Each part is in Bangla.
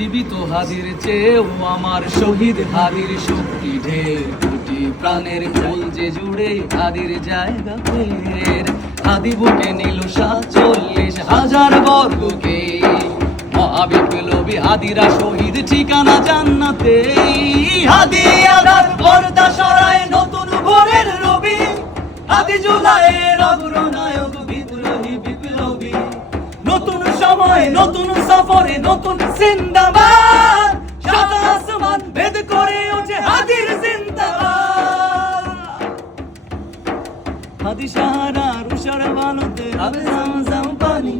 জীবিত হাদির চেয়েও আমার শহীদ হাদির শক্তি ঢের, কোটি প্রাণের ফুল যে জুড়ে হাদির জায়গা ফের। হাদি বুকে নিল 47,000 বর্গকে, মহাবিপ্লবী হাদিরা শহীদ, ঠিকানা জান্নাতে। হাদি আধার পর্দা সরায় নতুন ভোরের রবি, হাদি জুলাইয়ের অগ্রনায়ক বিদ্রোহী বিপ্লবী। নতুন সময় নতুন সফরে নতুন জিন্দাবাদ, সাত আসমান ভেদ করে ওঠে হাদির জিন্দাবাদ। হাদি সাহারার উষার বালুতে আবে জামজাম পানি,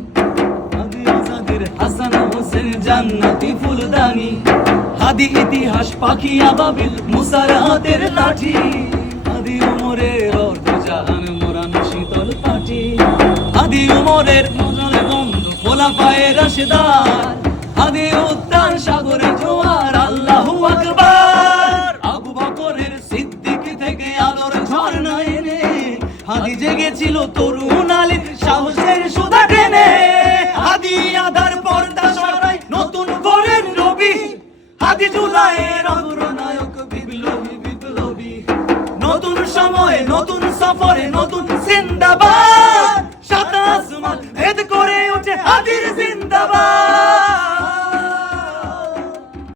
হাদি আজাদের হাসান হোসেন জান্নাতি ফুলদানি। হাদি ইতিহাস পাখি আবাবিল মুসার হাতের লাঠি, হাদি ওমরের অর্ধজাহান মোরানো শীতল পাটি। হাদি ওমরের মজলে বন্ধ খোলা পায়ে রাশেদার, হাদি উদ্যান সাগরে জোয়ার আল্লাহু আকবার। আবু বকরের সিদ্দিক থেকে আলোর ঝর্ণা এনে, হাদি জেগেছিল তরুণ আলীর সাহসের সুধা টেনে। হাদি আধার পর্দা সরাই নতুন ভোরের রবি, হাদি জুলাইয়ের অগ্রনায়ক বিপ্লবী বিপ্লবী। নতুন সময়ে নতুন সফরে নতুন জিন্দাবাদ।